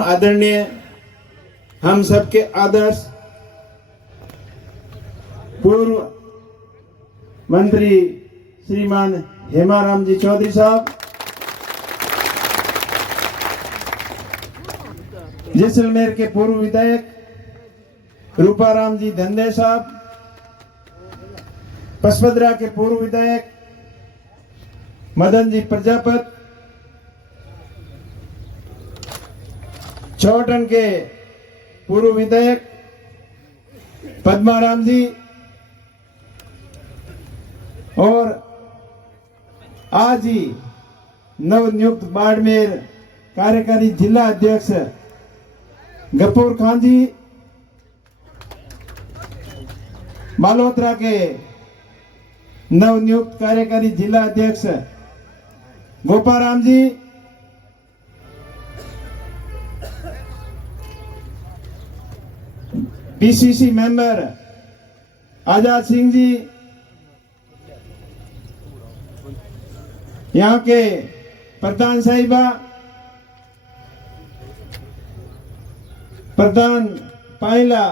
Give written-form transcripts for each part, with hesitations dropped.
आदरणीय हम सबके आदर्श पूर्व मंत्री श्रीमान हेमाराम जी चौधरी साहब, जैसलमेर के पूर्व विधायक रूपाराम जी धंधे साहब, पसपदरा के पूर्व विधायक मदन जी प्रजापत, चौटन के पूर्व विधायक पद्माराम जी और आज ही नवनियुक्त बाड़मेर कार्यकारी जिला अध्यक्ष गफूर खान जी, बालोतरा के नवनियुक्त कार्यकारी जिला अध्यक्ष गोपाराम जी, पीसीसी मेंबर आजाद सिंह जी, यहाँ के प्रधान साहिबा, प्रधान पाइला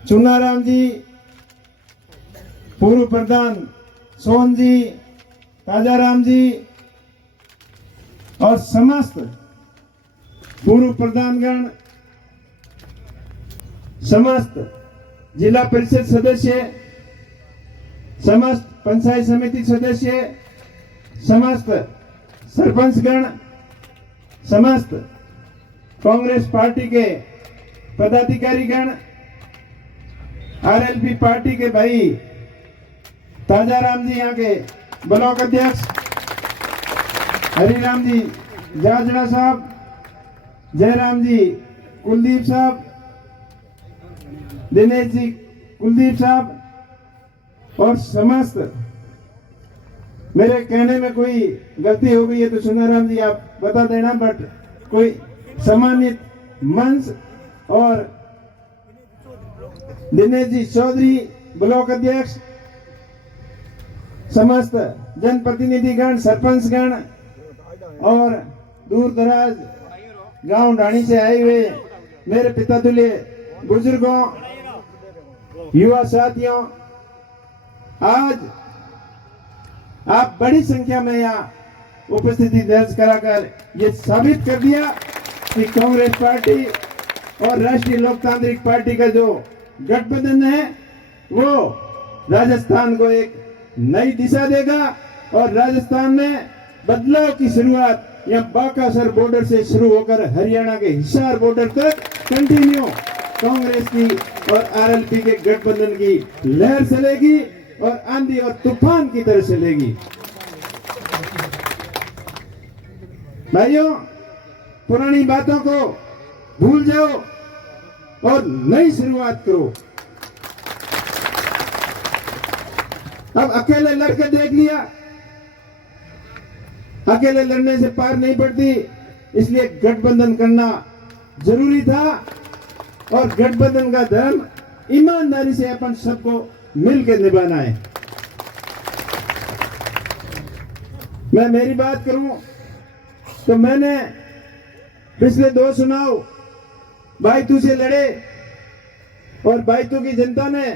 चुनाराम जी, पूर्व प्रधान सोन जी, ताजाराम जी और समस्त पूर्व प्रधानगण, समस्त जिला परिषद सदस्य, समस्त पंचायत समिति सदस्य, समस्त सरपंचगण, समस्त कांग्रेस पार्टी के पदाधिकारीगण, आरएलपी पार्टी के भाई ताजाराम जी, यहाँ के ब्लॉक अध्यक्ष हरिराम जी जाजड़ा साहब, जयराम जी कुलदीप साहब, दिनेश जी कुलदीप साहब और समस्त, मेरे कहने में कोई गलती हो गई है तो सुनाराम जी आप बता देना, बट कोई सम्मानित मंच और दिनेश जी चौधरी ब्लॉक अध्यक्ष, समस्त जनप्रतिनिधिगण, सरपंचगण और दूर दराज गांव ढाणी से आए हुए मेरे पिता तुल्य बुजुर्गों, युवा साथियों, आज आप बड़ी संख्या में यहाँ उपस्थिति दर्ज कराकर ये साबित कर दिया कि कांग्रेस पार्टी और राष्ट्रीय लोकतांत्रिक पार्टी का जो गठबंधन है वो राजस्थान को एक नई दिशा देगा और राजस्थान में बदलाव की शुरुआत यहाँ बाकासर बॉर्डर से शुरू होकर हरियाणा के हिसार बॉर्डर तक कंटिन्यू कांग्रेस की और आरएलपी के गठबंधन की लहर चलेगी और आंधी और तूफान की तरह चलेगी। भाइयों, पुरानी बातों को भूल जाओ और नई शुरुआत करो। अब अकेले लड़के देख लिया, अकेले लड़ने से पार नहीं पड़ती, इसलिए गठबंधन करना जरूरी था और गठबंधन का धर्म ईमानदारी से अपन सबको मिलकर निभाना है। मैं मेरी बात करूं तो मैंने पिछले 2 चुनाव बायतू से लड़े और बायतू की जनता ने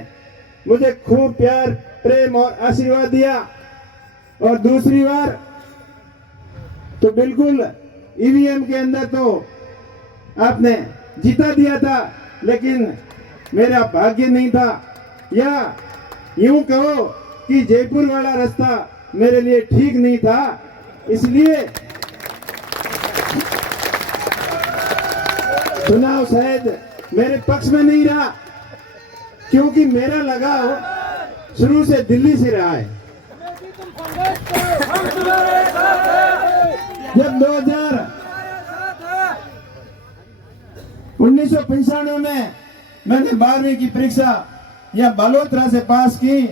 मुझे खूब प्यार, प्रेम और आशीर्वाद दिया और दूसरी बार तो बिल्कुल ईवीएम के अंदर तो आपने जीता दिया था, लेकिन मेरा भाग्य नहीं था, या यूं कहो कि जयपुर वाला रास्ता मेरे लिए ठीक नहीं था, इसलिए चुनाव शायद मेरे पक्ष में नहीं रहा, क्योंकि मेरा लगाव शुरू से दिल्ली से रहा है। जब 1995 में मैंने 12वीं की परीक्षा या बालोतरा से पास की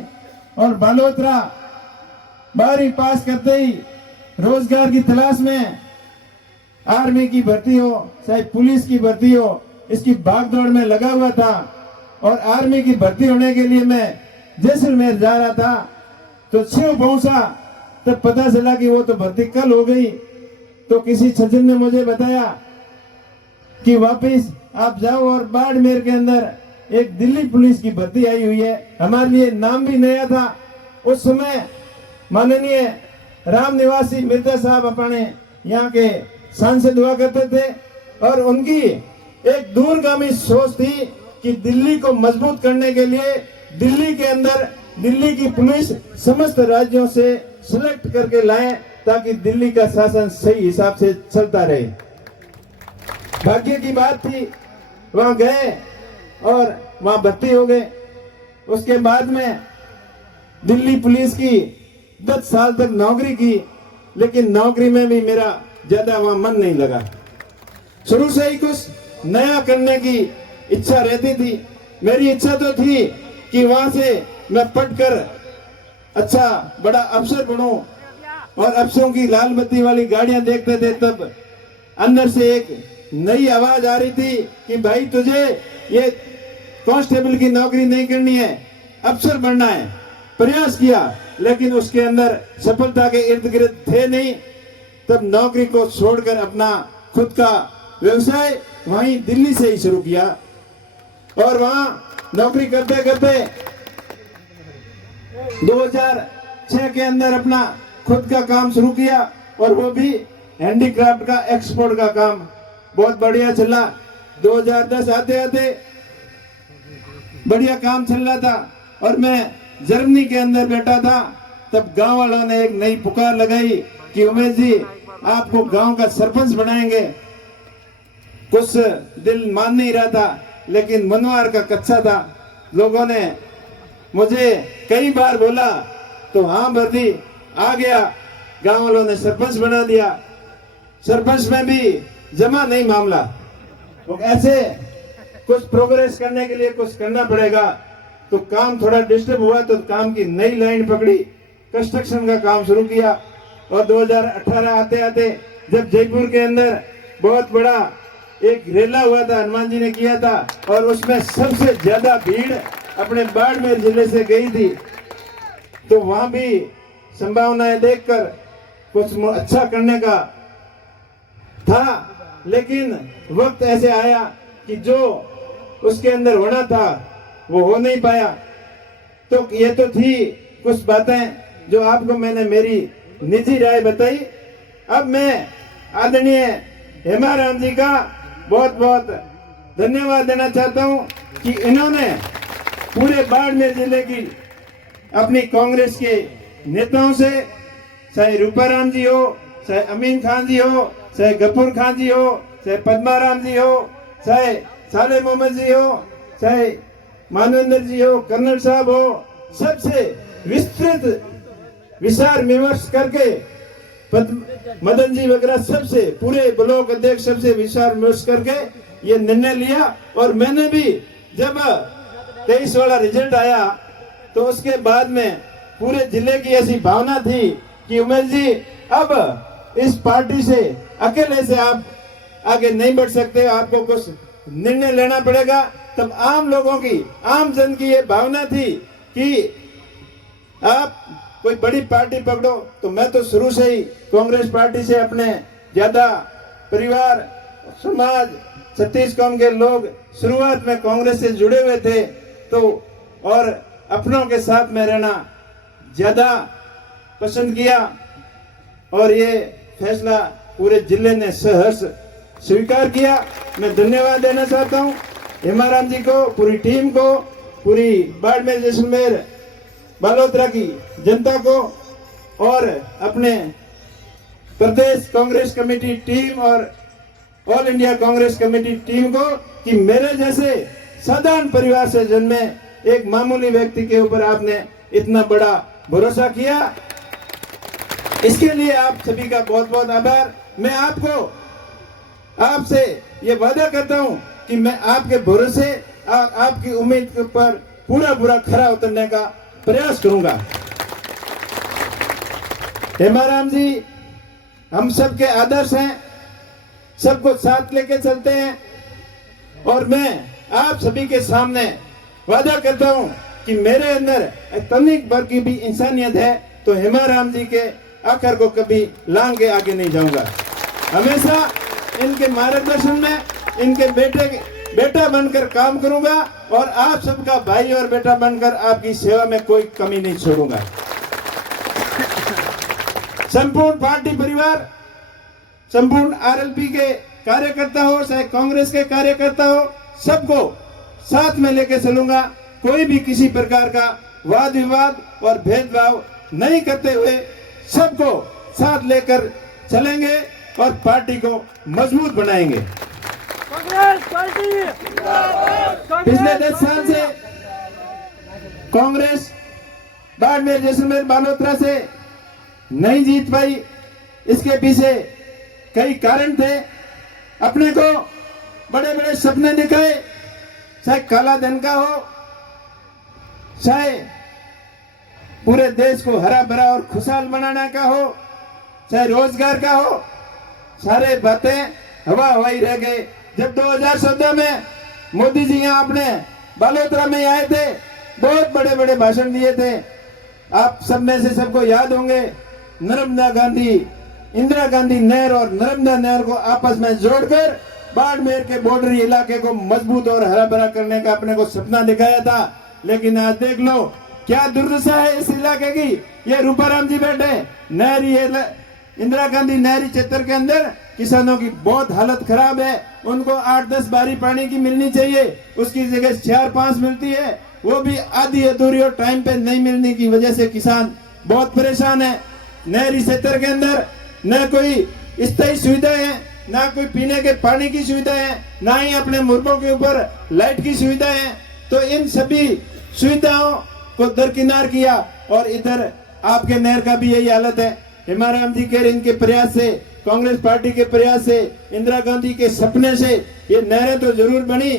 और बालोतरा 12वीं पास करते ही रोजगार की तलाश में आर्मी की भर्ती हो चाहे पुलिस की भर्ती हो, इसकी भागदौड़ में लगा हुआ था और आर्मी की भर्ती होने के लिए मैं जैसलमेर जा रहा था तो शिव पहुंचा, तब पता चला कि वो तो भर्ती कल हो गई। तो किसी सज्जन ने मुझे बताया कि वापिस आप जाओ और बाड़मेर के अंदर एक दिल्ली पुलिस की भर्ती आई हुई है। हमारे लिए नाम भी नया था। उस समय माननीय राम निवासी मिर्जा साहब अपने यहाँ के सांसद हुआ करते थे और उनकी एक दूरगामी सोच थी कि दिल्ली को मजबूत करने के लिए दिल्ली के अंदर दिल्ली की पुलिस समस्त राज्यों से सिलेक्ट करके लाए ताकि दिल्ली का शासन सही हिसाब से चलता रहे। भाग्य की बात थी, वहां गए और वहां भर्ती हो गए। उसके बाद में दिल्ली पुलिस की 10 साल तक नौकरी की, लेकिन नौकरी में भी मेरा ज्यादा वहां मन नहीं लगा। शुरू से ही कुछ नया करने की इच्छा रहती थी। मेरी इच्छा तो थी कि वहां से मैं पढ़कर अच्छा बड़ा अफसर बनूं और अफसरों की लाल बत्ती वाली गाड़ियां देखते थे तब अंदर से एक नई आवाज आ रही थी कि भाई तुझे ये कांस्टेबल की नौकरी नहीं करनी है, अफसर बनना है। प्रयास किया लेकिन उसके अंदर सफलता के इर्द गिर्द थे नहीं। तब नौकरी को छोड़कर अपना खुद का व्यवसाय वहीं दिल्ली से ही शुरू किया और वहां नौकरी करते करते 2006 के अंदर अपना खुद का काम शुरू किया और वो भी हैंडीक्राफ्ट का एक्सपोर्ट का काम बहुत बढ़िया चला। 2010 आते आते बढ़िया काम चल रहा था और मैं जर्मनी के अंदर बैठा था। तब गांव वालों ने एक नई पुकार लगाई कि उमेश जी आपको गांव का सरपंच बनाएंगे। कुछ दिल मान नहीं रहा था लेकिन मनवार का कच्चा था। लोगों ने मुझे कई बार बोला तो हाँ भर्ती आ गया। गांव वालों ने सरपंच बना दिया। सरपंच में भी जमा नहीं मामला। तो ऐसे कुछ प्रोग्रेस करने के लिए कुछ करना पड़ेगा। तो काम थोड़ा डिस्टर्ब हुआ तो काम की नई लाइन पकड़ी, कंस्ट्रक्शन का काम शुरू किया और 2018 आते आते जब जयपुर के अंदर बहुत बड़ा एक रेला हुआ था, हनुमान जी ने किया था और उसमें सबसे ज्यादा भीड़ अपने बाड़मेर जिले से गई थी। तो वहां भी संभावनाएं देखकर कुछ अच्छा करने का था, लेकिन वक्त ऐसे आया कि जो उसके अंदर होना था वो हो नहीं पाया। तो ये तो थी कुछ बातें जो आपको मैंने मेरी निजी राय बताई। अब मैं आदरणीय हेमाराम जी का बहुत बहुत धन्यवाद देना चाहता हूं कि इन्होंने पूरे बाड़मेर जिले की अपनी कांग्रेस के नेताओं से, चाहे रूपाराम जी हो, चाहे अमीन खान जी हो, चाहे गफूर खान जी हो, चाहे पद्माराम जी हो, चाहे साले मोहम्मद जी हो, चाहे मानवेंद्र जी हो, कर्नल साहब हो, सबसे विस्तृत विचार विमर्श करके मदन जी वगैरह सबसे पूरे ब्लॉक अध्यक्ष सबसे विचार विमर्श करके ये निर्णय लिया। और मैंने भी जब 23 वाला रिजल्ट आया तो उसके बाद में पूरे जिले की ऐसी भावना थी कि उमेश जी अब इस पार्टी से अकेले से आप आगे नहीं बढ़ सकते, आपको कुछ निर्णय लेना पड़ेगा। तब आम लोगों की, आम जन की ये भावना थी कि आप कोई बड़ी पार्टी पकड़ो। तो मैं तो शुरू से ही कांग्रेस पार्टी से अपने ज्यादा परिवार, समाज, छत्तीस कौम के लोग शुरुआत में कांग्रेस से जुड़े हुए थे तो और अपनों के साथ में रहना ज्यादा पसंद किया और ये फैसला पूरे जिले ने सहर्ष स्वीकार किया। मैं धन्यवाद देना चाहता हूँ हेमाराम जी को, पूरी टीम को, पूरी बाड़मेर जैसलमेर बालोतरा की जनता को और अपने प्रदेश कांग्रेस कमेटी टीम और all India Congress committee team को कि मेरे जैसे साधारण परिवार से जन्मे एक मामूली व्यक्ति के ऊपर आपने इतना बड़ा भरोसा किया। इसके लिए आप सभी का बहुत बहुत आभार। मैं आपसे ये वादा करता हूं कि मैं आपके भरोसे आपकी उम्मीद के ऊपर पूरा खरा उतरने का प्रयास करूंगा। हेमाराम जी हम सबके आदर्श हैं, सबको साथ लेके चलते हैं और मैं आप सभी के सामने वादा करता हूं कि मेरे अंदर तनिक भर की भी इंसानियत है तो हेमाराम जी के आखिर को कभी लांग के आगे नहीं जाऊंगा। हमेशा इनके मार्गदर्शन में इनके बेटा बनकर काम करूंगा और आप सबका भाई और बेटा बनकर आपकी सेवा में कोई कमी नहीं छोड़ूंगा। संपूर्ण पार्टी परिवार, संपूर्ण आरएलपी के कार्यकर्ता हो चाहे कांग्रेस के कार्यकर्ता हो, सबको साथ में लेके चलूंगा। कोई भी किसी प्रकार का वाद विवाद और भेदभाव नहीं करते हुए सबको साथ लेकर चलेंगे और पार्टी को मजबूत बनाएंगे। पिछले 10 साल से कांग्रेस बाड़मेर, जैसलमेर, बालोतरा से नहीं जीत पाई। इसके पीछे कई कारण थे। अपने को बड़े बड़े सपने दिखाए, चाहे काला धन का हो, चाहे पूरे देश को हरा भरा और खुशहाल बनाने का हो, चाहे रोजगार का हो, सारे बातें हवा हवाई रह गए। जब 2014 में मोदी जी यहाँ अपने बालोतरा में आए थे, बहुत बड़े बड़े भाषण दिए थे। आप सब में से सबको याद होंगे, नर्मदा गांधी, इंदिरा गांधी नहर और नर्मदा नहर को आपस में जोड़कर बाड़मेर के बॉर्डरी इलाके को मजबूत और हरा भरा करने का अपने को सपना दिखाया था। लेकिन आज देख लो क्या दुर्दशा है इस इलाके की। ये रूपाराम जी बैठे नहरी इंदिरा गांधी नहरी क्षेत्र के अंदर किसानों की बहुत हालत खराब है। उनको 8-10 बारी पानी की मिलनी चाहिए, उसकी जगह 4-5 मिलती है, वो भी आधी अधूरी और टाइम पे नहीं मिलने की वजह से किसान बहुत परेशान है। नहरी क्षेत्र के अंदर न कोई स्थायी सुविधा है, ना कोई पीने के पानी की सुविधा है, ना ही अपने मुर्गों के ऊपर लाइट की सुविधा है। तो इन सभी सुविधाओं को दरकिनार किया और इधर आपके नहर का भी यही हालत है। हेमाराम जी के इनके प्रयास से, कांग्रेस पार्टी के प्रयास से, इंदिरा गांधी के सपने से ये नहरें तो जरूर बनी,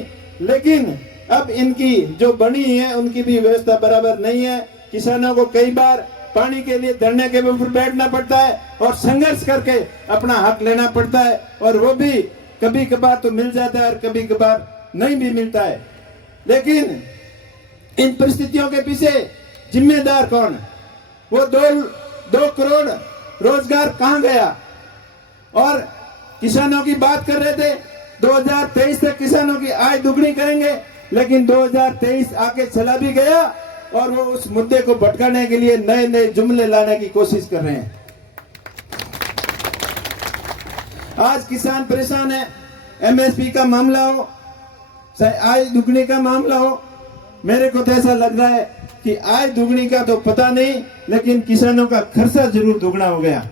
लेकिन अब इनकी जो बनी है उनकी भी व्यवस्था बराबर नहीं है। किसानों को कई बार पानी के लिए धरने के ऊपर बैठना पड़ता है और संघर्ष करके अपना हक लेना पड़ता है, और वो भी कभी कभार तो मिल जाता है और कभी कभार नहीं भी मिलता है। लेकिन इन परिस्थितियों के पीछे जिम्मेदार कौन? वो 2 करोड़ रोजगार कहां गया? और किसानों की बात कर रहे थे 2023 तक किसानों की आय दुगनी करेंगे, लेकिन 2023 आके चला भी गया और वो उस मुद्दे को भटकाने के लिए नए नए जुमले लाने की कोशिश कर रहे हैं। आज किसान परेशान है। एमएसपी का मामला हो चाहे आय दुगनी का मामला हो, मेरे को तो ऐसा लग रहा है कि आय दुगनी का तो पता नहीं, लेकिन किसानों का खर्चा जरूर दुगना हो गया।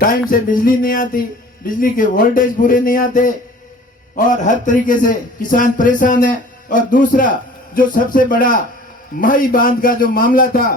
टाइम से बिजली नहीं आती, बिजली के वोल्टेज पूरे नहीं आते और हर तरीके से किसान परेशान है। और दूसरा जो सबसे बड़ा माही बांध का जो मामला था,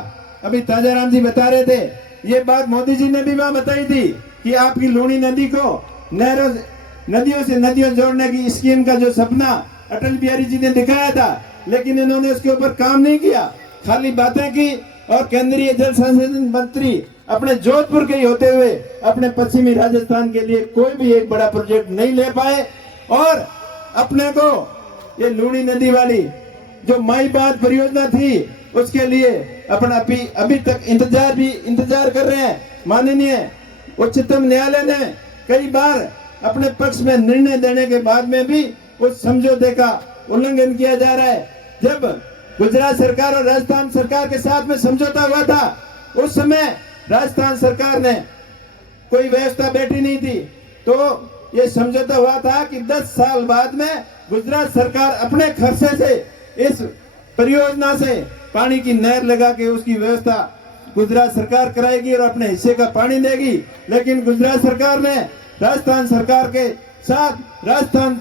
अभी ताजाराम जी बता रहे थे, ये बात मोदी जी ने भी वहां बताई थी कि आपकी लूणी नदी को नदियों से नदियों जोड़ने की स्कीम का जो सपना अटल बिहारी जी ने दिखाया था, लेकिन इन्होंने उसके ऊपर काम नहीं किया, खाली बातें की। और केंद्रीय जल संसाधन मंत्री अपने जोधपुर के ही होते हुए अपने पश्चिमी राजस्थान के लिए कोई भी एक बड़ा प्रोजेक्ट नहीं ले पाए। और अपने को ये लूणी नदी वाली जो माई बांध परियोजना थी उसके लिए अपना अभी तक इंतजार कर रहे हैं। माननीय उच्चतम न्यायालय ने कई बार अपने पक्ष में निर्णय देने के बाद में भी उस समझौते का उल्लंघन किया जा रहा है। जब गुजरात सरकार और राजस्थान सरकार के साथ में समझौता हुआ था, उस समय राजस्थान सरकार ने कोई व्यवस्था बैठी नहीं थी, तो ये समझौता हुआ था कि 10 साल बाद में गुजरात सरकार अपने खर्चे से इस परियोजना से पानी की नहर लगा के उसकी व्यवस्था गुजरात सरकार कराएगी और अपने हिस्से का पानी देगी। लेकिन गुजरात सरकार ने राजस्थान सरकार के साथ, राजस्थान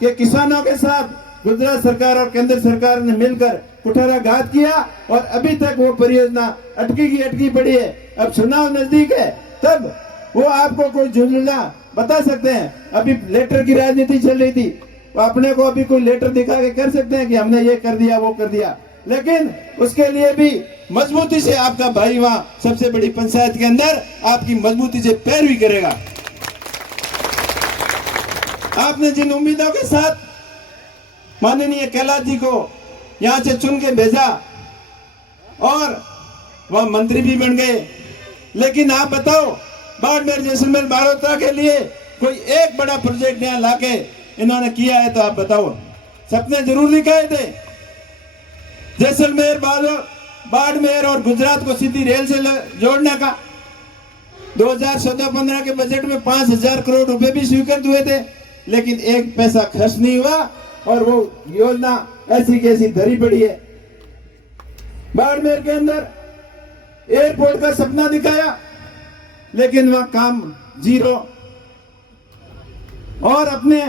के किसानों के साथ गुजरात सरकार और केंद्र सरकार ने मिलकर कुठाराघात किया और अभी तक वो परियोजना अटकी पड़ी है। अब चुनाव नजदीक है, तब वो आपको कोई जुमला बता सकते हैं। अभी लेटर की राजनीति चल रही थी, वो अपने को अभी कोई लेटर दिखा के कर सकते हैं कि हमने ये कर दिया वो कर दिया, लेकिन उसके लिए भी मजबूती से आपका भाई वहां सबसे बड़ी पंचायत के अंदर आपकी मजबूती से पैरवी करेगा। आपने जिन उम्मीदों के साथ माननीय कैलाश जी को यहां से चुन के भेजा और वह मंत्री भी बन गए, लेकिन आप बताओ बाड़मेर, जैसलमेर, बालोतरा के लिए कोई एक बड़ा प्रोजेक्ट यहाँ लाके इन्होंने किया है तो आप बताओ। सपने जरूर दिखाए थे, जैसलमेर, बाड़मेर और गुजरात को सीधी रेल से जोड़ने का। 2014-15 के बजट में 5,000 करोड़ रुपए भी स्वीकृत हुए थे, लेकिन एक पैसा खर्च नहीं हुआ और वो योजना ऐसी कैसी धरी पड़ी है। बाड़मेर के अंदर एयरपोर्ट का सपना दिखाया, लेकिन वहां काम जीरो। और अपने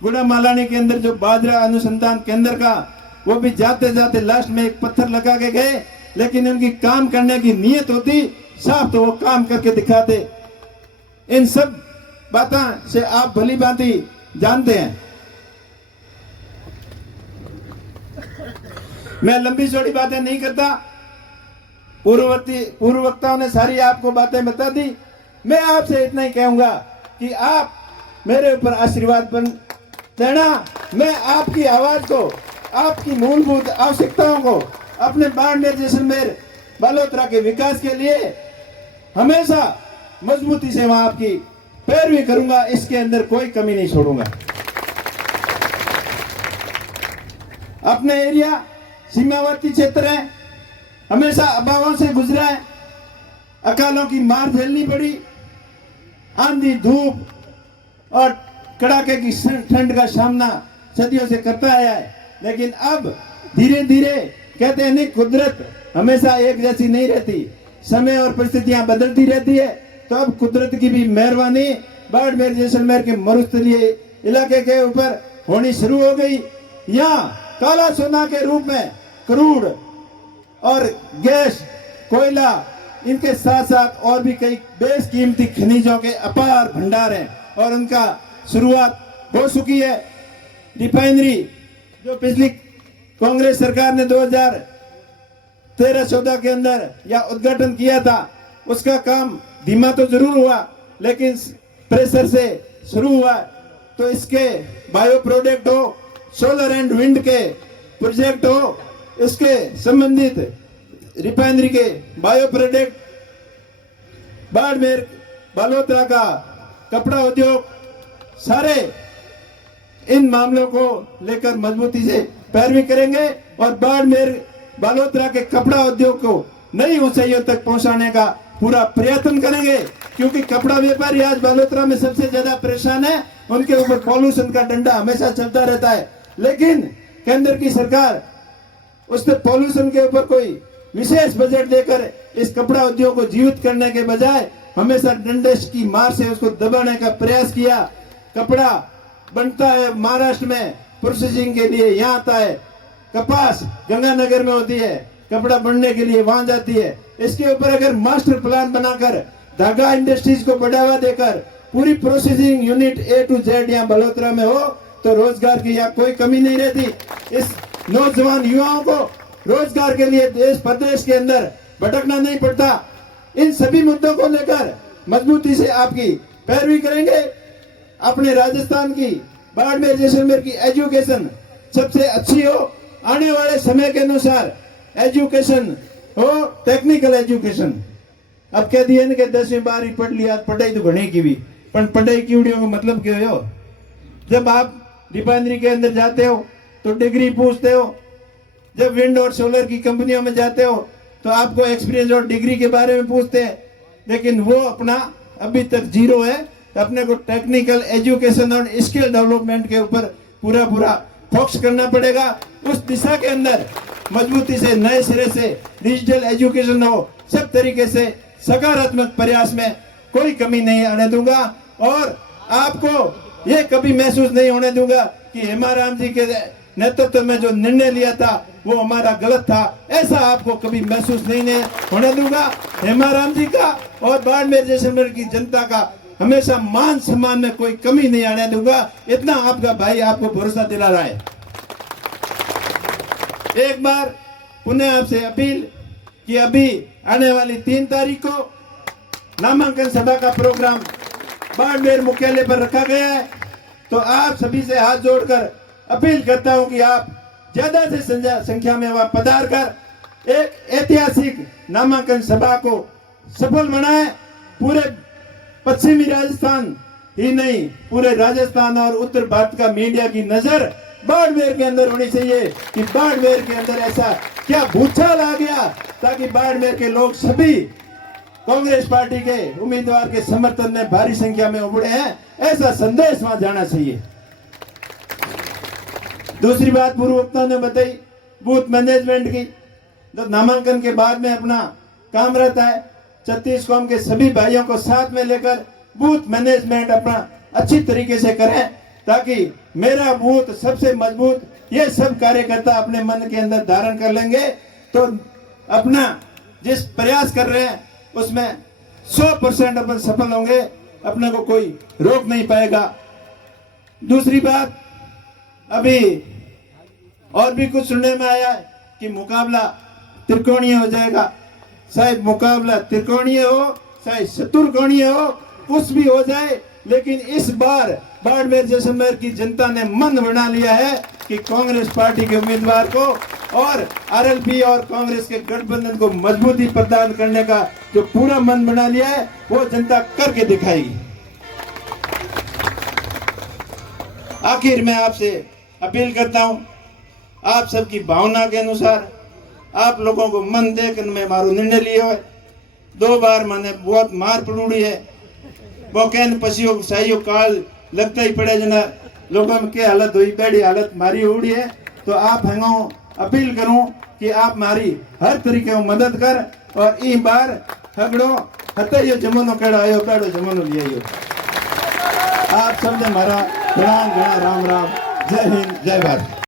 गुड़ामालानी के अंदर जो बाजरा अनुसंधान केंद्र का, वो भी जाते जाते लास्ट में एक पत्थर लगा के गए, लेकिन उनकी काम करने की नीयत होती साफ तो वो काम करके दिखाते। इन सब बातों से आप भली भांति जानते हैं। मैं लंबी चौड़ी बातें नहीं करता, पूर्व वक्ताओं ने सारी आपको बातें बता दी। मैं आपसे इतना ही कहूंगा कि आप मेरे ऊपर आशीर्वाद देना। मैं आपकी आवाज को, आपकी मूलभूत आवश्यकताओं को अपने बाड़मेर, जैसलमेर, बालोतरा के विकास के लिए हमेशा मजबूती से वहां आपकी पैरवी करूंगा। इसके अंदर कोई कमी नहीं छोड़ूंगा। अपने एरिया सीमावर्ती क्षेत्र है, हमेशा अभावों से गुजरा है, अकालों की मार झेलनी पड़ी, आंधी धूप और कड़ाके की ठंड का सामना सदियों से करता आया है। लेकिन अब धीरे धीरे कहते हैं नहीं, कुदरत हमेशा एक जैसी नहीं रहती, समय और परिस्थितियां बदलती रहती है। तो अब कुदरत की भी मेहरबानी बाड़मेर, जैसलमेर के मरुस्थलीय इलाके के ऊपर होनी शुरू हो गई। यहाँ काला सोना के रूप में क्रूड और गैस, कोयला, इनके साथ साथ और भी कई बेशकीमती खनिजों के अपार भंडार हैं और उनका शुरुआत हो चुकी है। रिफाइनरी जो पिछली कांग्रेस सरकार ने 2013-14 के अंदर या उद्घाटन किया था, उसका काम धीमा तो जरूर हुआ, लेकिन प्रेशर से शुरू हुआ। तो इसके बायो प्रोडक्ट हो, सोलर एंड विंड के प्रोजेक्ट हो, इसके संबंधित रिफाइनरी के बायो प्रोडक्ट, बाड़मेर, बालोतरा का कपड़ा उद्योग, सारे इन मामलों को लेकर मजबूती से पैरवी करेंगे और बाड़मेर, बालोतरा के कपड़ा उद्योग को नई ऊंचाइयों तक पहुंचाने का पूरा प्रयत्न करेंगे। क्योंकि कपड़ा व्यापारी आज बालोतरा में सबसे ज्यादा परेशान है, उनके ऊपर पॉल्यूशन का डंडा हमेशा चलता रहता है। लेकिन केंद्र की सरकार उसने पॉल्यूशन के ऊपर कोई विशेष बजट देकर इस कपड़ा उद्योग को जीवित करने के बजाय हमेशा डंडे की मार से उसको दबाने का प्रयास किया। कपड़ा बनता है महाराष्ट्र में प्रोसेसिंग के लिए, यहाँ आता है। कपास गंगानगर में होती है, कपड़ा बनने के लिए वहां जाती है। इसके ऊपर अगर मास्टर प्लान बनाकर धागा इंडस्ट्रीज को बढ़ावा देकर पूरी processing unit A to Z यहाँ बलोतरा में हो तो रोजगार की यहाँ कोई कमी नहीं रहती। इस नौजवान युवाओं को रोजगार के लिए देश प्रदेश के अंदर भटकना नहीं पड़ता। इन सभी मुद्दों को लेकर मजबूती से आपकी पैरवी करेंगे। अपने राजस्थान की, बाड़मेर, जैसलमेर की एजुकेशन सबसे अच्छी हो, आने वाले समय के अनुसार एजुकेशन हो, टेक्निकल एजुकेशन। अब कह दिए कि 10वीं 12वीं पढ़ लिया, पढ़ाई तो घने की भी, पर पढ़ाई की उड़ियों का मतलब क्या हो? जब आप रिफाइनरी के अंदर जाते हो तो डिग्री पूछते हो, जब विंड और सोलर की कंपनियों में जाते हो तो आपको एक्सपीरियंस और डिग्री के बारे में पूछते हैं। लेकिन वो अपना अभी तक जीरो है। अपने को टेक्निकल एजुकेशन और स्किल डेवलपमेंट के ऊपर पूरा फोकस करना पड़ेगा। उस दिशा के अंदर मजबूती से नए सिरे से डिजिटल एजुकेशन हो, सब तरीके से सकारात्मक प्रयास में कोई कमी नहीं आने दूंगा। और आपको ये कभी महसूस नहीं होने दूंगा कि हेमाराम जी के नेतृत्व में जो निर्णय लिया था वो हमारा गलत था, ऐसा आपको कभी महसूस नहीं होने दूंगा। हेमाराम जी का और बाड़मेर, जैसलमेर की जनता का हमेशा मान सम्मान में कोई कमी नहीं आने दूंगा। इतना आपका भाई आपको भरोसा दिला रहा है। एक बार पुनः आपसे अपील कि अभी आने वाली 3 तारीख को नामांकन सभा का प्रोग्राम बाड़मेर मुख्यालय पर रखा गया है। तो आप सभी से हाथ जोड़कर अपील करता हूं कि आप ज्यादा से संख्या में वहां पधार कर एक ऐतिहासिक नामांकन सभा को सफल बनाएं। पूरे पश्चिमी राजस्थान ही नहीं पूरे राजस्थान और उत्तर भारत का मीडिया की नजर बाड़मेर के अंदर होनी चाहिए कि बाड़मेर के अंदर ऐसा क्या भूचाल आ गया ताकि बाड़मेर के लोग सभी कांग्रेस पार्टी के उम्मीदवार के समर्थन में भारी संख्या में उमड़े हैं, ऐसा संदेश वहां जाना चाहिए। दूसरी बात पूर्व वक्ता ने बताई बूथ मैनेजमेंट की, तो नामांकन के बाद में अपना काम रहता है 36 कौम के सभी भाइयों को साथ में लेकर बूथ मैनेजमेंट अपना अच्छी तरीके से करें ताकि मेरा बूथ सबसे मजबूत, ये सब कार्यकर्ता अपने मन के अंदर धारण कर लेंगे तो अपना जिस प्रयास कर रहे हैं उसमें 100% अपन सफल होंगे, अपने को कोई रोक नहीं पाएगा। दूसरी बात, अभी और भी कुछ सुनने में आया है कि मुकाबला त्रिकोणीय हो जाएगा। शायद मुकाबला त्रिकोणीय हो, चाहे चतुर्कोणीय हो, कुछ भी हो जाए, लेकिन इस बार बाड़मेर जैसलमेर की जनता ने मन बना लिया है कि कांग्रेस पार्टी के उम्मीदवार को और आरएलपी और कांग्रेस के गठबंधन को मजबूती प्रदान करने का जो पूरा मन बना लिया है वो जनता करके दिखाएगी। आखिर मैं आपसे अपील करता हूं, आप सबकी भावना के अनुसार आप लोगों को मन देकर मैं मारो निर्णय लिया है। 2 बार मैंने बहुत मार पड़ूड़ी है, वो कहन पशियों साइयों काल लगता ही पड़े जना लोगों में के हालत हुई, बेड़ी हालत मारी उड़ी है। तो आप हंगो अपील करूं कि आप मारी हर तरीके में मदद कर और इस बार हगड़ो हते जमानो केड़ा आयो केड़ो जमानो लिया आयो। आप सबने हमारा प्रणाम, राम राम, जय हिंद, जय भारत।